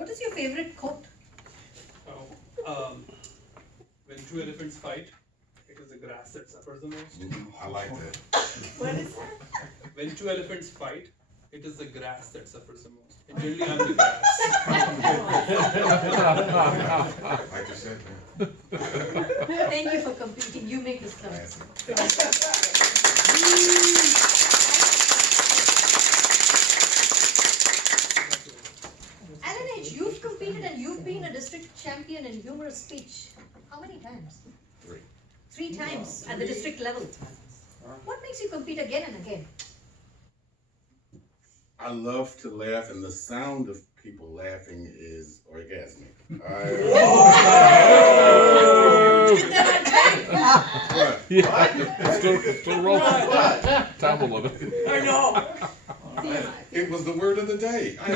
What is your favorite quote? When two elephants fight, it is the grass that suffers the most. I like that. What is that? When two elephants fight, it is the grass that suffers the most. And generally, I'm the grass. Like you said, Thank you for competing. You make this club. Alan H., you've competed and you've been a district champion in humorous speech. How many times? 3. 3 times at the district level. What makes you compete again and again? I love to laugh, and the sound of people laughing is orgasmic. What? Still rolling. Time 11. I know! It was the word of the day. I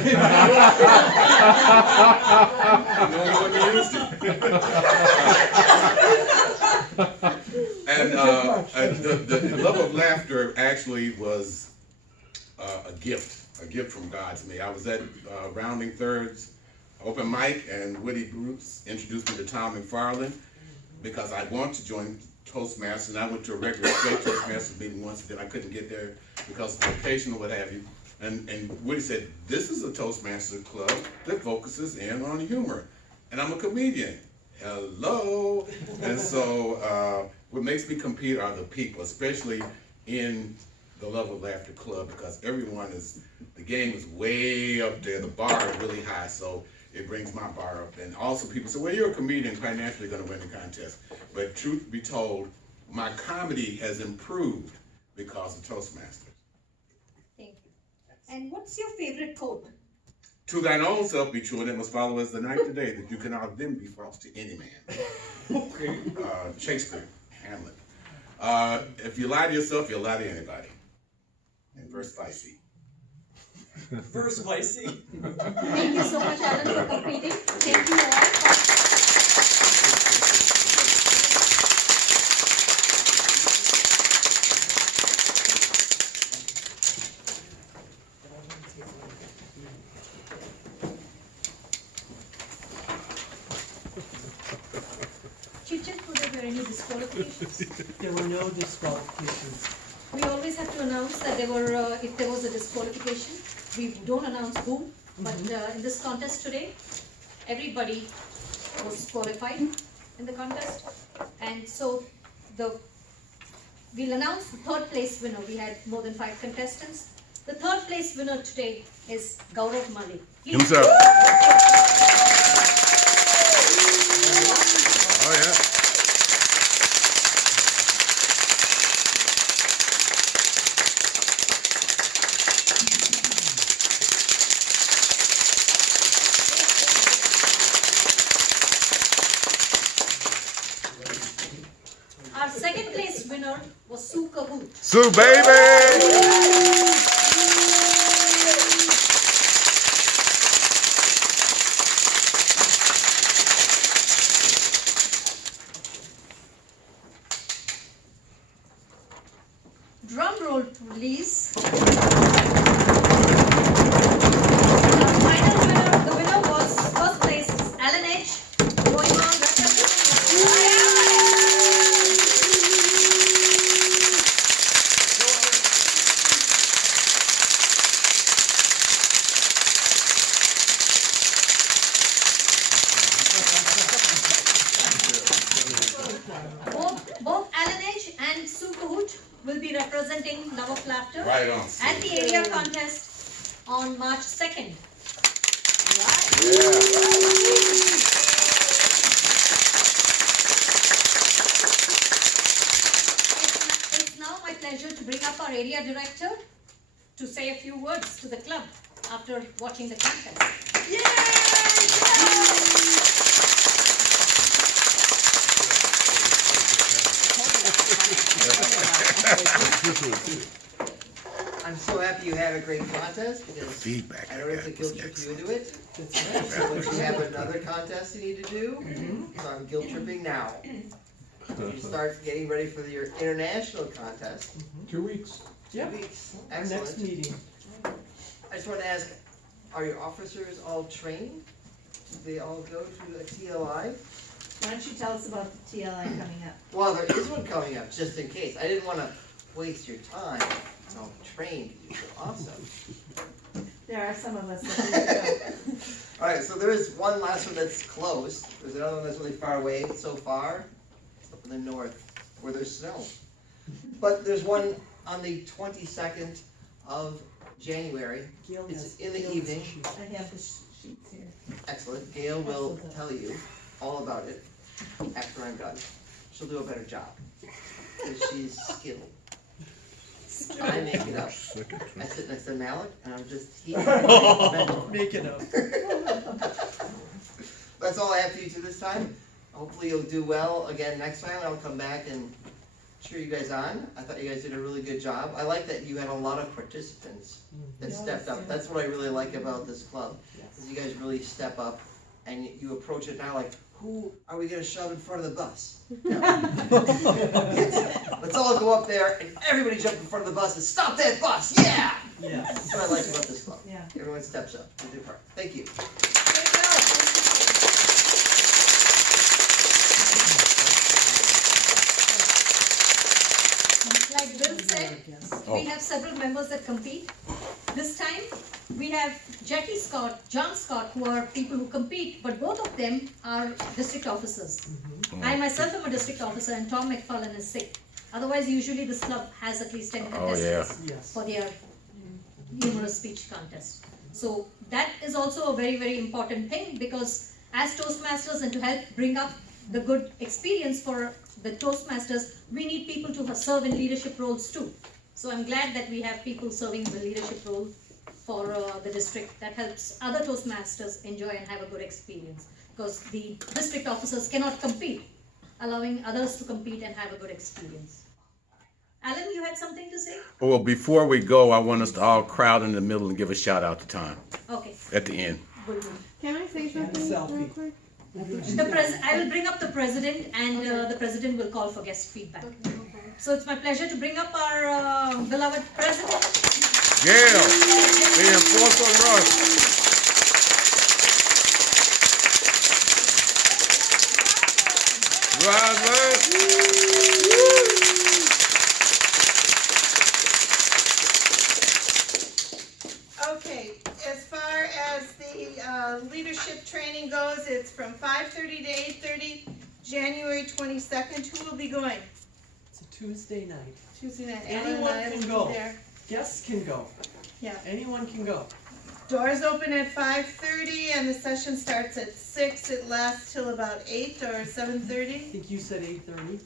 know when you used it. And the love of laughter actually was a gift from God to me. I was at Rounding Thirds open mic, and Woody Bruce introduced me to Tom McFarland because I wanted to join Toastmasters, and I went to a regular straight Toastmasters meeting once, and then I couldn't get there because of the location or what have you. And Woody said, this is a Toastmasters club that focuses in on humor. And I'm a comedian. Hello. And so what makes me compete are the people, especially in the Love of Laughter Club, because the game is way up there. The bar is really high, so it brings my bar up. And also people say, well, you're a comedian, quite naturally going to win the contest. But truth be told, my comedy has improved because of Toastmasters. Thank you. And what's your favorite quote? To thine own self be true, and it must follow as the night today, that you cannot then be false to any man. Okay. Shakespeare, Hamlet. If you lie to yourself, you'll lie to anybody. And verse spicy. Verse spicy. Thank you so much, Alan, for competing. Thank you all. Chit-chat, were there any disqualifications? There were no disqualifications. We always have to announce that there were, if there was a disqualification. We don't announce who, but in this contest today, everybody was qualified in the contest. And so we'll announce the third place winner. We had more than 5 contestants. The third place winner today is Gaurav Malik. Himself. Oh, yeah. Our second place winner was Sue Kahoot. Sue, baby! Drum roll, please. Our final winner, the winner was first place is Alan H. Going on both Alan H. and Sue Kahoot will be representing Love of Laughter Right on. at the area contest on March 2nd. It's now my pleasure to bring up our area director to say a few words to the club after watching the contest. I'm so happy you had a great contest because Feedback. I don't have to guilt trip you into it. So if you have another contest you need to do, so I'm guilt tripping now. You start getting ready for your international contest. 2 weeks. 2 weeks. Our Excellent. next meeting. I just want to ask, are your officers all trained? Did they all go to a TLI? Why don't you tell us about the TLI coming up? Well, there is one coming up, just in case. I didn't wanna waste your time. It's all trained, you're so awesome. There are some of us that need to go. Alright, so there is one last one that's close. There's another one that's really far away so far. It's up in the north, where there's snow. But there's one on the 22nd of January. It's in the evening. I have the sheets here. Excellent. Gail will tell you all about it after I'm done. She'll do a better job. Because she's skilled. I make it up. I sit next to Malik and I'm just Make it up. That's all I have for you two this time. Hopefully you'll do well again next time. I'll come back and cheer you guys on. I thought you guys did a really good job. I like that you had a lot of participants that stepped up. That's what I really like about this club. Is you guys really step up and you approach it now like, who are we gonna shove in front of the bus? No. Let's all go up there and everybody jump in front of the bus and stop that bus, yeah! Yeah. That's what I like about this club. Yeah. Everyone steps up, do their part. Thank you. Like Bill said, we have several members that compete. This time, we have Jackie Scott, John Scott, who are people who compete, but both of them are district officers. I myself am a district officer and Tom McFarlane is sick. Otherwise, usually this club has at least 10 contestants Yes. for their humorous speech contest. So that is also a very, very important thing because as Toastmasters and to help bring up the good experience for the Toastmasters, we need people to serve in leadership roles too. So I'm glad that we have people serving the leadership role for the district. That helps other Toastmasters enjoy and have a good experience because the district officers cannot compete, allowing others to compete and have a good experience. Alan, you had something to say? Well, before we go, I want us to all crowd in the middle and give a shout out to Tom Okay. at the end. Good. Can I say something Selfie. real quick? I will bring up the president and the president will call for guest feedback. So it's my pleasure to bring up our beloved president. Gail, the enforcer rush. Okay, as far as the leadership training goes, it's from 5:30 to 8:30, January 22nd. Who will be going? It's a Tuesday night. Tuesday night. Anyone Ellen and I can will go. be there. Guests can go. Yeah. Anyone can go. Doors open at 5:30 and the session starts at 6. It lasts till about 8 or I 7:30. think you said 8:30.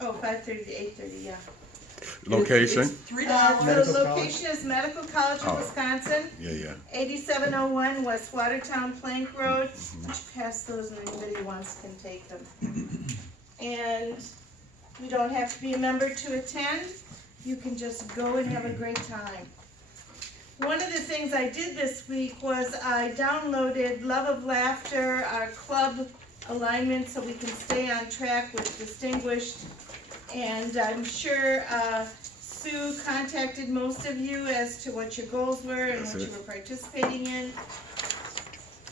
Oh, 5:30 to 8:30, yeah. Location? It's $3. The location is Medical College of Wisconsin. Yeah. 8701 West Watertown Plank Road. Pass those and anybody who wants can take them. And you don't have to be a member to attend. You can just go and have a great time. One of the things I did this week was I downloaded Love of Laughter, our club alignment, so we can stay on track with Distinguished. And I'm sure Sue contacted most of you as to what your goals were and what you were participating in.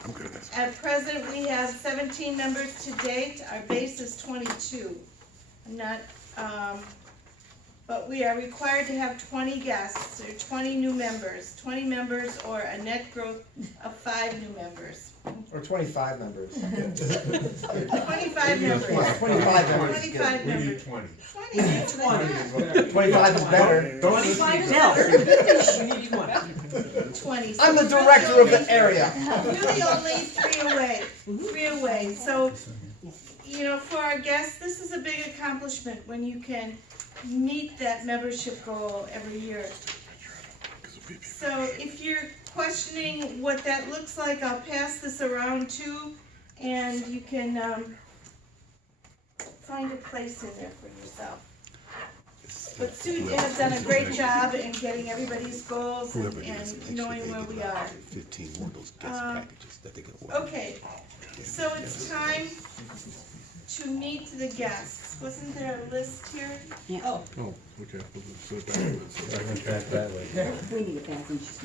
I'm good. At present, we have 17 members to date. Our base is 22. But we are required to have 20 guests or 20 new members. 20 members or a net growth of 5 new members. Or 25 members. 25 members. 25 members. 25 members. 20. 20. 25 is better. 25 is better. We need 20. 20. I'm the director of the area. Really only 3 away. 3 away. So, you know, for our guests, this is a big accomplishment when you can meet that membership goal every year. So if you're questioning what that looks like, I'll pass this around too, and you can find a place in there for yourself. But Sue has done a great job in getting everybody's goals and knowing where we are. 15 more of those guest packages that they can order. Okay, so it's time to meet the guests. Wasn't there a list here? Oh, okay. So back. We need a bathroom, she's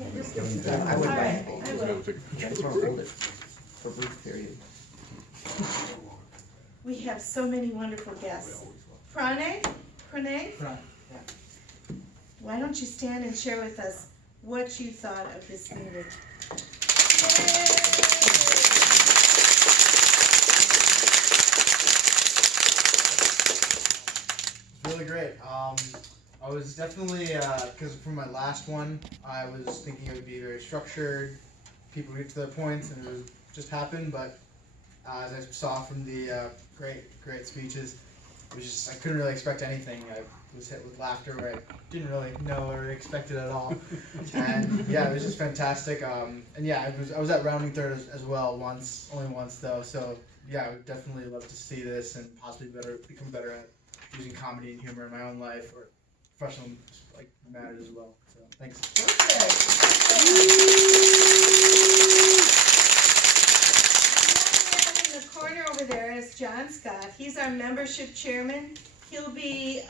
I would All buy right, it. I will. That's why I hold it for a brief period. We have so many wonderful guests. Pranay, why don't you stand and share with us what you thought of this meeting? Really great. I was definitely, because from my last one, I was thinking it would be very structured, people would get to their points, and it would just happen. But as I saw from the great speeches, it was just I couldn't really expect anything. I was hit with laughter where I didn't really know or expect it at all. And yeah, it was just fantastic. And yeah, I was at rounding third as well only once though. So yeah, I would definitely love to see this and possibly become better at using comedy and humor in my own life or professional matters as well. So thanks. In the corner over there is John Scott. He's our membership chairman. He'll be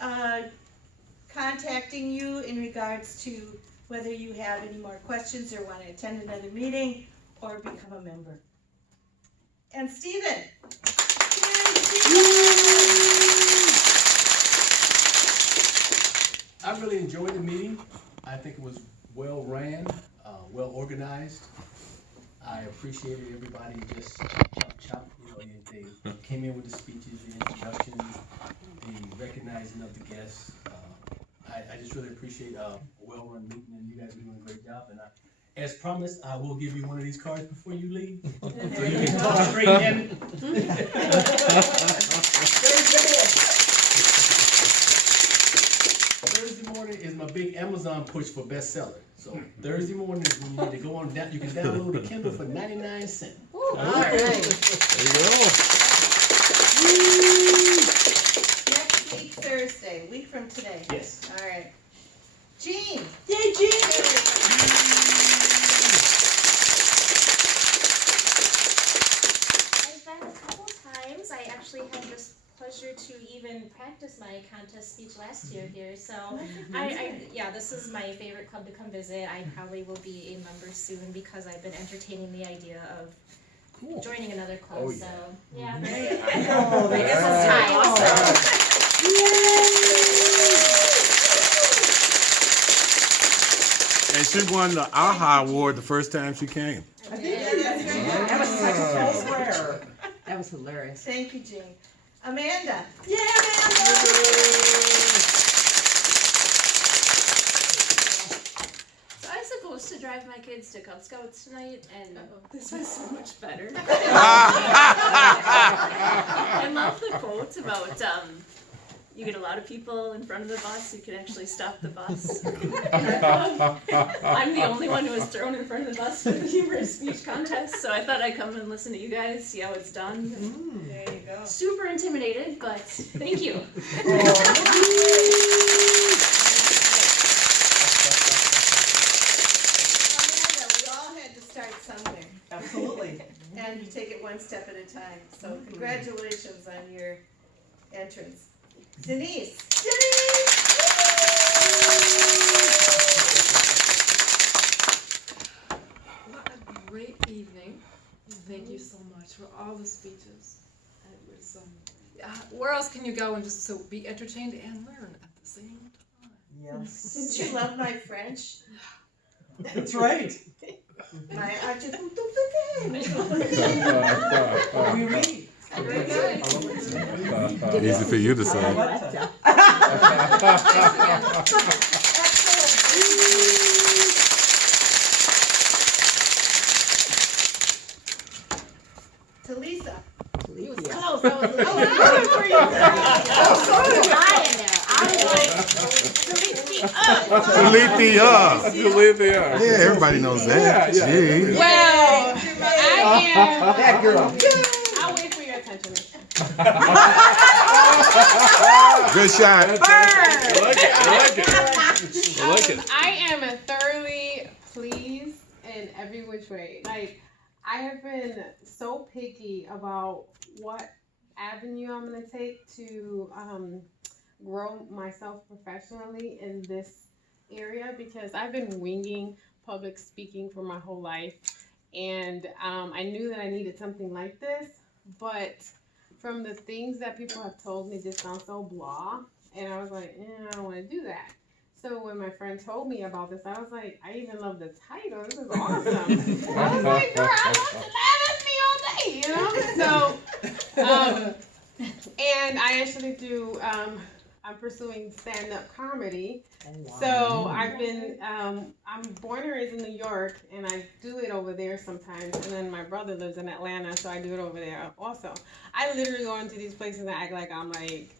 contacting you in regards to whether you have any more questions or want to attend another meeting or become a member. And Stephen. Yay, Stephen! I really enjoyed the meeting. I think it was well ran, well organized. I appreciated everybody just chop. They came in with the speeches, the introductions, the recognizing of the guests. I just really appreciate a well-run meeting, and you guys are doing a great job. And as promised, I will give you one of these cards before you leave, so you can talk straight, damn it. Thursday morning is my big Amazon push for bestseller. So Thursday morning is when you need to go on down. You can download the Kindle for 99 cents. All right. There you go. Next week, Thursday, a week from today. Yes. All right. Jean. Yay, Jean! I've been a couple times. I actually had this pleasure to even practice my contest speech last year here. So yeah, this is my favorite club to come visit. I probably will be a member soon because I've been entertaining the idea of joining another club. Oh, yeah. So yeah, Oh, I guess it's time. And she won the AHA award the first time she came. I think that's right. That was such a close square. That was hilarious. Thank you, Jean. Amanda. Yeah, Amanda! So I was supposed to drive my kids to Cub Scouts tonight, and this was so much better. I love the quote about you get a lot of people in front of the bus, you can actually stop the bus. I'm the only one who was thrown in front of the bus for the humorous speech contest, so I thought I'd come and listen to you guys, see how it's done. There you go. Super intimidated, but thank you. Amanda, we all had to start somewhere. Absolutely. And you take it one step at a time. So congratulations on your entrance. Denise. What a great evening. Thank you so much for all the speeches. It was, where else can you go and just so be entertained and learn at the same time? Yes. Didn't you love my French? That's right. My We read. Very good. Easy for you to say. Talisa. He was close. That was for you. Talithia. Yeah, everybody knows that. Yeah. Gee. Well, That girl. I'll wait for your attention. Good shot. I like it. I like it. I like it. I am thoroughly pleased in every which way. Like, I have been so picky about what avenue I'm going to take to grow myself professionally in this area because I've been winging public speaking for my whole life, and I knew that I needed something like this, but from the things that people have told me, this sounds so blah, and I was like, I don't want to do that. So when my friend told me about this, I was like, I even love the title. This is awesome. I was like, girl, I want to laugh at me all day, you know? So, and I actually do, I'm pursuing stand-up comedy. Oh, wow. So I've been, I'm born and raised in New York, and I do it over there sometimes. And then my brother lives in Atlanta, so I do it over there also. I literally go into these places and act like I'm like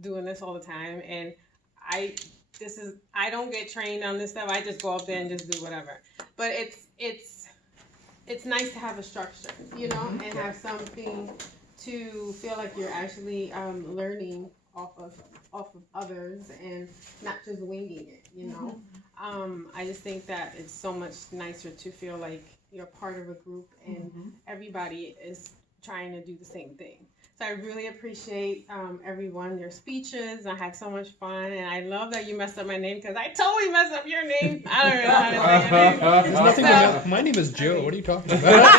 doing this all the time. And I don't get trained on this stuff. I just go up there and just do whatever. But it's nice to have a structure, you know, and have something to feel like you're actually learning off of others and not just winging it, you know. I just think that it's so much nicer to feel like you're part of a group and everybody is trying to do the same thing. So I really appreciate everyone, your speeches. I had so much fun, and I love that you messed up my name because I totally messed up your name. I don't know how to say your name. There's nothing my name is Joe. What are you talking about?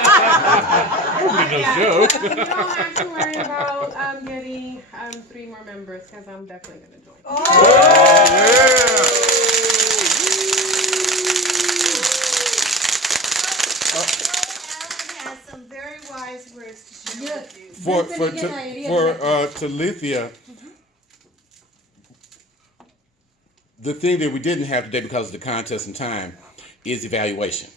Joe. You don't have to worry about getting 3 more members because I'm definitely going to join. Has some very wise words to share with you. To Lethea, the thing that we didn't have today because of the contest and time is evaluation.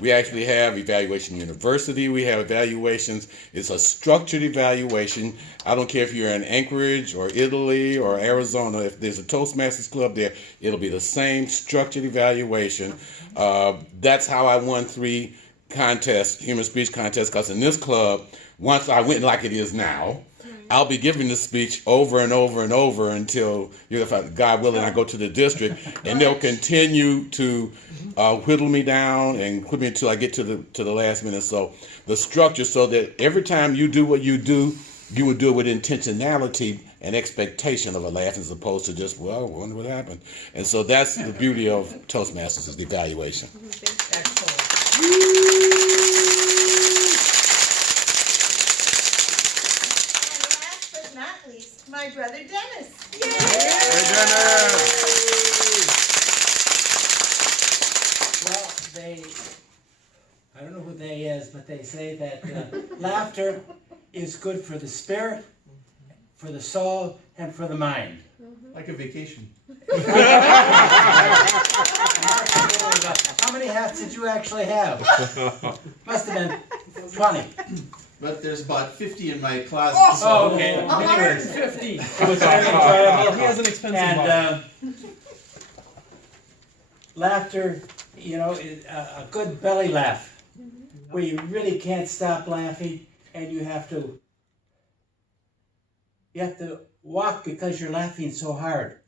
We actually have evaluation university. We have evaluations. It's a structured evaluation. I don't care if you're in Anchorage or Italy or Arizona. If there's a Toastmasters club there, it'll be the same structured evaluation. That's how I won 3 contests, humorous speech contests, because in this club, once I went like it is now, I'll be giving the speech over and over and over until, if God willing, I go to the district, and they'll continue to whittle me down and put me until I get to the last minute. So the structure, so that every time you do what you do, you would do it with intentionality and expectation of a laugh, as opposed to just, well, I wonder what happened. And so that's the beauty of Toastmasters, is the evaluation. My brother Dennis. Yay! Hey, Dennis! Well, I don't know who they is, but they say that laughter is good for the spirit, for the soul, and for the mind. Like a vacation. How many hats did you actually have? Must have been 20. But there's about 50 in my closet. Oh, okay. Anyways, 50. It was very enjoyable. He has an expensive and laughter, you know, a good belly laugh, where you really can't stop laughing, and you have to walk because you're laughing so hard.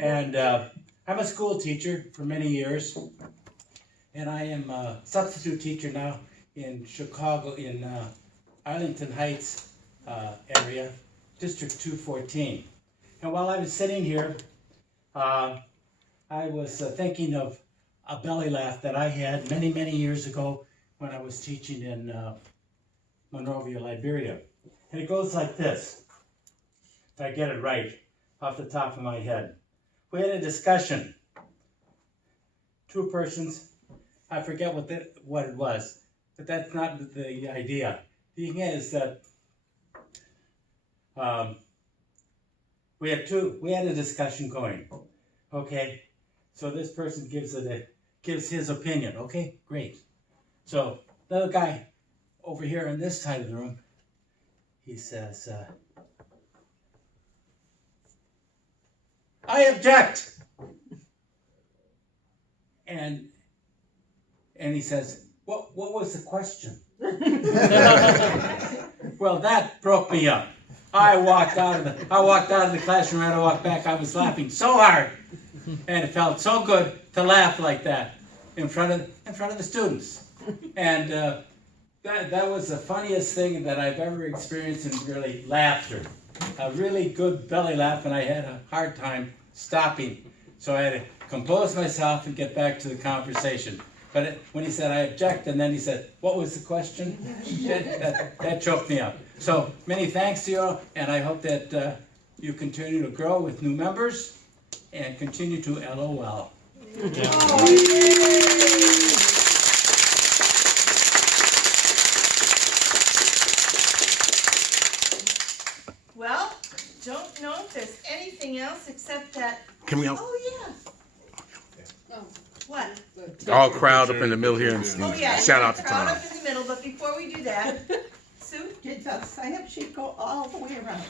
And I'm a school teacher for many years, and I am a substitute teacher now in Chicago, in Arlington Heights area, District 214. And while I was sitting here, I was thinking of a belly laugh that I had many, many years ago when I was teaching in Monrovia, Liberia. And it goes like this, if I get it right off the top of my head. We had a discussion. 2 persons, I forget what it was, but that's not the idea. The thing is that we had a discussion going. Okay, so this person gives his opinion. Okay, great. So the other guy over here on this side of the room, he says, I object. And he says, what was the question? Well, that broke me up. I walked out of the classroom, and I walked back. I was laughing so hard, and it felt so good to laugh like that in front of the students. And that was the funniest thing that I've ever experienced in really laughter. A really good belly laugh, and I had a hard time stopping. So I had to compose myself and get back to the conversation. But when he said, I object, and then he said, what was the question? That choked me up. So many thanks to you all, and I hope that you continue to grow with new members and continue to LOL. Well, don't know if there's anything else except that. Can we? Oh, yeah. What? All crowd up in the middle here and Oh, yeah. shout out to Crowd Tom. up in the middle, but before we do that, Sue? Get that sign-up sheet go all the way around.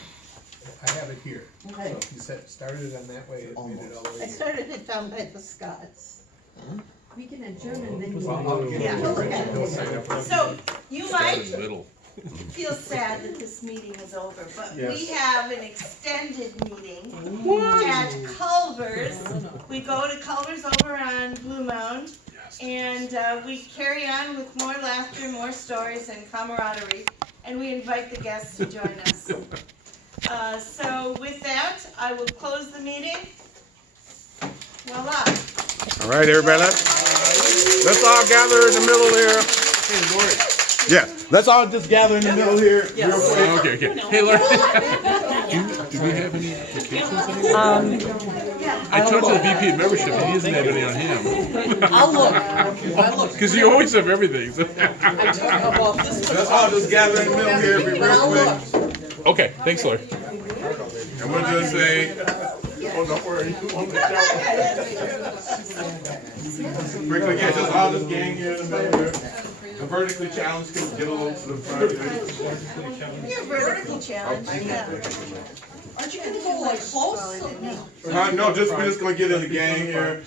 I have it here. Okay. So if you started it on that way, it made it all the way I here. started it down by the Scots. We can adjourn and then Well, I'll get Yeah. it. He'll sign up. So, you might Middle. feel sad that this meeting is over, but we Yes. have an extended meeting at Culver's. We go to Culver's over on Blue Mound, and we carry on with more laughter, more stories, and camaraderie, and we invite the guests to join us. So with that, I will close the meeting. Voila. All right, everybody, let's all gather in the middle here. Yeah, let's all just gather in the middle here. Real quick. Okay. Hey, Laura. Do we have any applications anymore? I talked to the VP of membership, and he doesn't have any on him. I'll look. Because you always have everything. So. I talked about this one. Let's all just gather in the middle here, be real quick. Okay, thanks, Laura. And we'll just say, quickly, yeah, just all this gang here in the middle here. The vertically challenged can get a little to the front. You're vertical challenge, yeah. Aren't you gonna go like close? No, we're just gonna get in the gang here.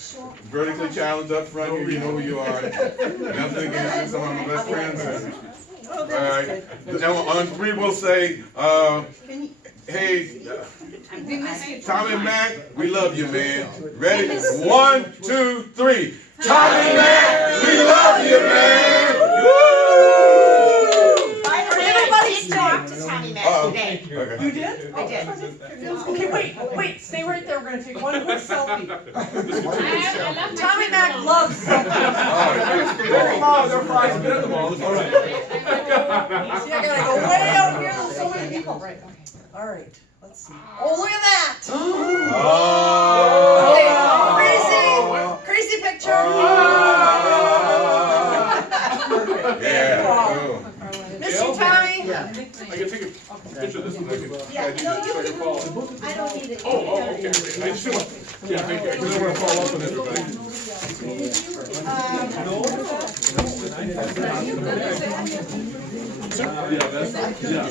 Vertically challenged up front here, you know who you are. Nothing against you, some of my best friends. Oh, All that's right, good. and on three we'll say, hey, Tommy Mac, we love you, man. Ready? 1, 2, 3. Tommy Mac, we love you, man. Woo! Everybody's talked to Tommy Mac today. Okay. You did? I did. Okay, wait, stay right there, we're gonna take one quick selfie. Tommy Mac loves selfies. Oh, they're flies a bit of them all. See, I gotta go way out here, there's so many people. Right, okay, all right, let's see. Oh, look at that! Oh. Okay, crazy picture. Yeah. Miss you, Tommy. I can take a picture of this one. Yeah, no, you can, I don't need it. Oh, okay. I just want, yeah, thank you. I just want to follow up on everybody. Yeah, that's, yeah.